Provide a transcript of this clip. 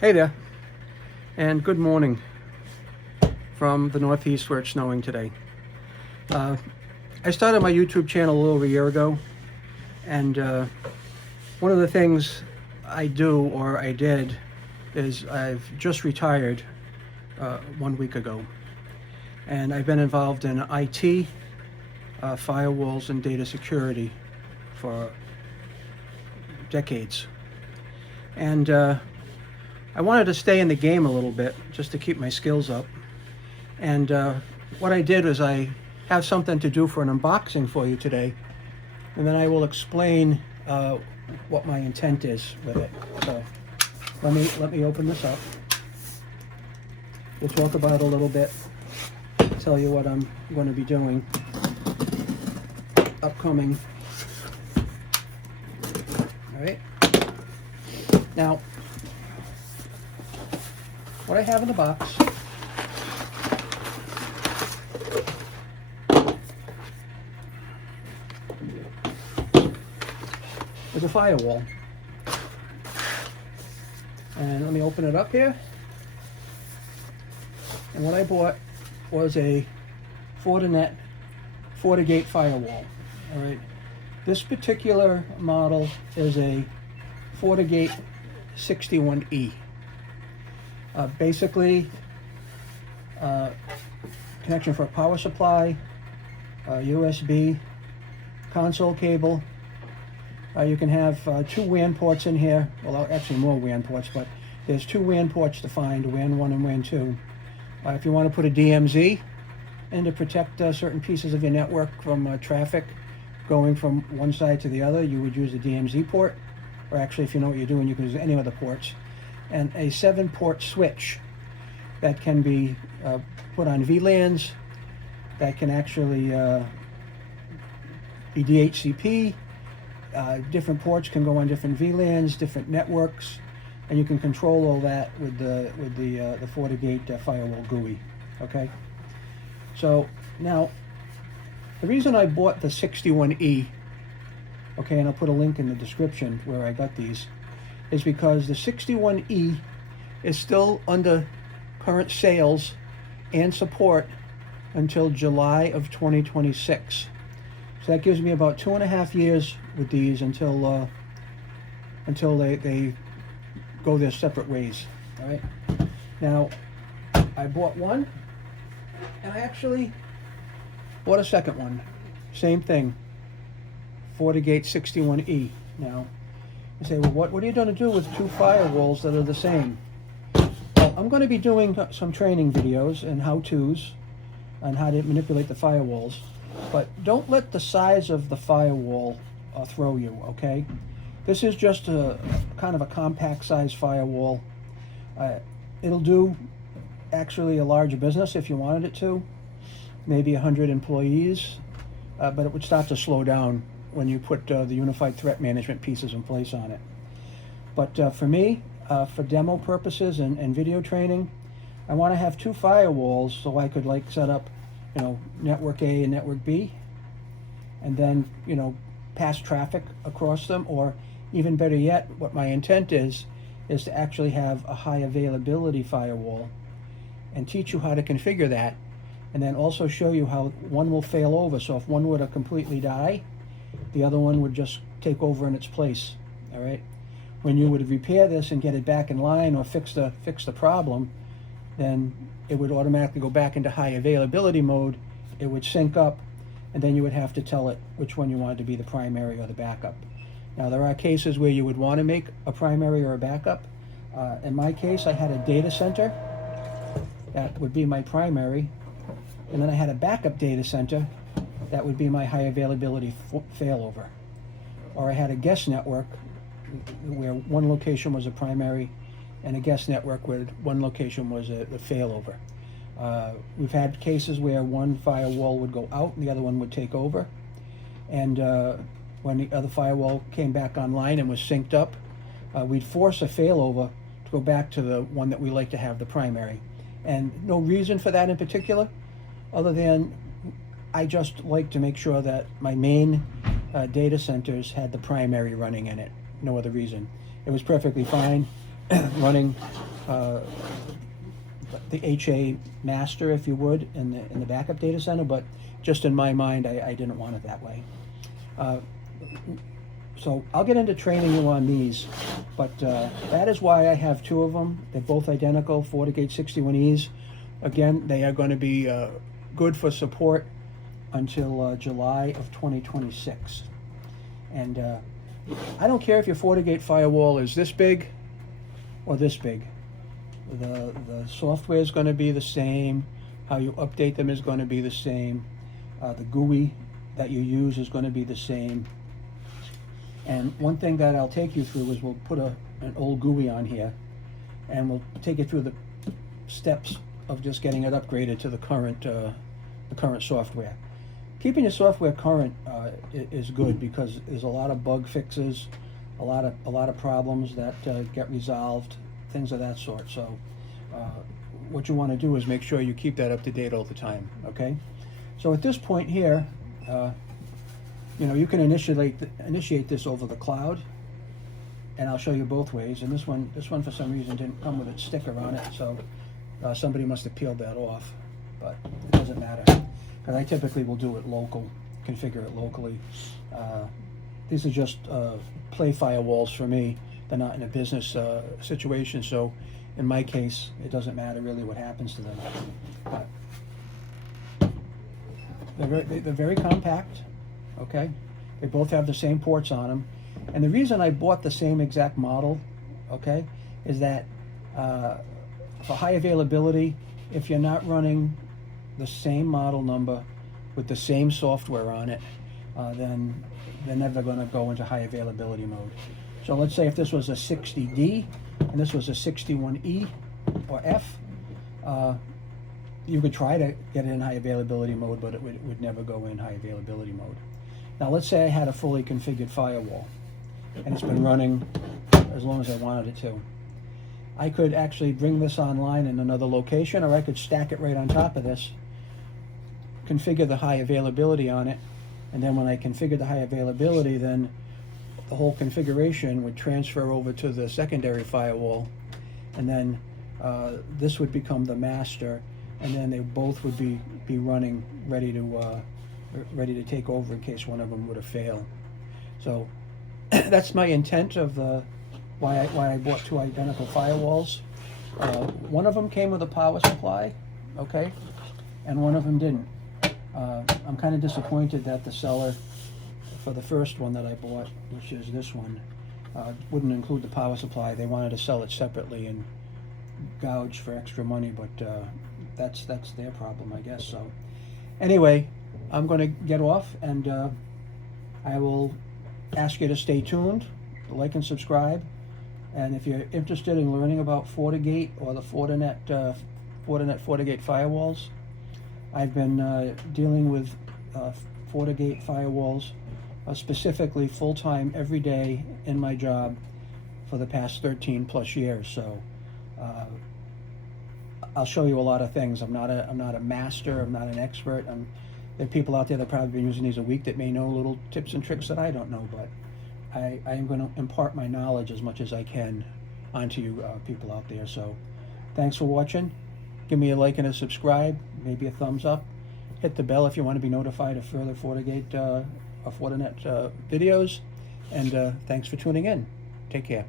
Hey there, and good morning from the Northeast where it's snowing today. I started my YouTube channel a little over a year ago, and one of the things I do, or I did, is I've just retired 1 week ago, and I've been involved in IT, firewalls, and data security for decades. And I wanted to stay in the game a little bit just to keep my skills up. And what I did was I have something to do for an unboxing for you today, and then I will explain what my intent is with it. So let me open this up. We'll talk about it a little bit, tell you what I'm going to be doing upcoming. All right. Now, what I have in the box is a firewall. And let me open it up here. And what I bought was a Fortinet Fortigate Firewall. All right. This particular model is a Fortigate 61E. Basically, connection for a power supply, USB, console cable. You can have 2 WAN ports in here. Well, actually more WAN ports, but there's 2 WAN ports to find, WAN 1 and WAN 2. If you want to put a DMZ in to protect certain pieces of your network from traffic going from one side to the other, you would use a DMZ port. Or actually, if you know what you're doing, you can use any other ports. And a 7-port switch that can be put on VLANs, that can actually be DHCP. Different ports can go on different VLANs, different networks, and you can control all that with the FortiGate firewall GUI. Okay. So now, the reason I bought the 61E, okay, and I'll put a link in the description where I got these, is because the 61E is still under current sales and support until July of 2026. So that gives me about 2.5 years with these until they go their separate ways. All right. Now, I bought one, and I actually bought a second one. Same thing. FortiGate 61E. Now, you say, well, what are you going to do with 2 firewalls that are the same? Well, I'm going to be doing some training videos and how-tos on how to manipulate the firewalls, but don't let the size of the firewall throw you, okay? This is just a kind of a compact size firewall. It'll do actually a large business if you wanted it to, maybe 100 employees, but it would start to slow down when you put the unified threat management pieces in place on it. But for me, for demo purposes and video training, I want to have 2 firewalls so I could like set up, network A and network B, and then, pass traffic across them, or even better yet, what my intent is to actually have a high availability firewall and teach you how to configure that, and then also show you how one will fail over. So if one were to completely die, the other one would just take over in its place. All right. When you would repair this and get it back in line or fix the problem, then it would automatically go back into high availability mode. It would sync up, and then you would have to tell it which one you wanted to be the primary or the backup. Now, there are cases where you would want to make a primary or a backup. In my case, I had a data center that would be my primary, and then I had a backup data center that would be my high availability failover. Or I had a guest network where one location was a primary and a guest network where one location was the failover. We've had cases where one firewall would go out and the other one would take over. And when the other firewall came back online and was synced up, we'd force a failover to go back to the one that we like to have the primary. And no reason for that in particular, other than I just like to make sure that my main data centers had the primary running in it. No other reason. It was perfectly fine running uh, the HA master, if you would, in the backup data center, but just in my mind, I didn't want it that way. So I'll get into training you on these, but that is why I have two of them. They're both identical, Fortigate 61Es. Again, they are going to be good for support until July of 2026. And I don't care if your Fortigate firewall is this big or this big. The software is going to be the same. How you update them is going to be the same. The GUI that you use is going to be the same. And one thing that I'll take you through is we'll put an old GUI on here, and we'll take you through the steps of just getting it upgraded to the current software. Keeping your software current is good because there's a lot of bug fixes, a lot of problems that get resolved, things of that sort. So what you want to do is make sure you keep that up to date all the time. Okay. So at this point here, you can initiate this over the cloud, and I'll show you both ways. And this one for some reason didn't come with its sticker on it, so somebody must have peeled that off, but it doesn't matter, because I typically will do it local, configure it locally. These are just play firewalls for me. They're not in a business situation, so in my case, it doesn't matter really what happens to them. But they're very compact. Okay, they both have the same ports on them, and the reason I bought the same exact model, okay, is that for high availability, if you're not running the same model number with the same software on it, then they're never going to go into high availability mode. So let's say if this was a 60D and this was a 61E or F, you could try to get it in high availability mode, but it would never go in high availability mode. Now let's say I had a fully configured firewall and it's been running as long as I wanted it to. I could actually bring this online in another location, or I could stack it right on top of this, configure the high availability on it, and then when I configure the high availability, then the whole configuration would transfer over to the secondary firewall, and then this would become the master, and then they both would be running ready to take over in case one of them were to fail. So that's my intent of why I bought two identical firewalls. One of them came with a power supply, okay, and one of them didn't. I'm kind of disappointed that the seller for the first one that I bought, which is this one, wouldn't include the power supply. They wanted to sell it separately and gouge for extra money, but that's their problem, I guess. So anyway, I'm going to get off, and I will ask you to stay tuned, like and subscribe. And if you're interested in learning about Fortigate or the Fortinet Fortigate Firewalls, I've been dealing with Fortigate Firewalls specifically full-time every day in my job for the past 13 plus years. So I'll show you a lot of things. I'm not a master. I'm not an expert. There are people out there that probably been using these a week that may know little tips and tricks that I don't know, but I am going to impart my knowledge as much as I can onto you people out there. So thanks for watching. Give me a like and a subscribe, maybe a thumbs up. Hit the bell if you want to be notified of further Fortigate or Fortinet videos. And thanks for tuning in. Take care.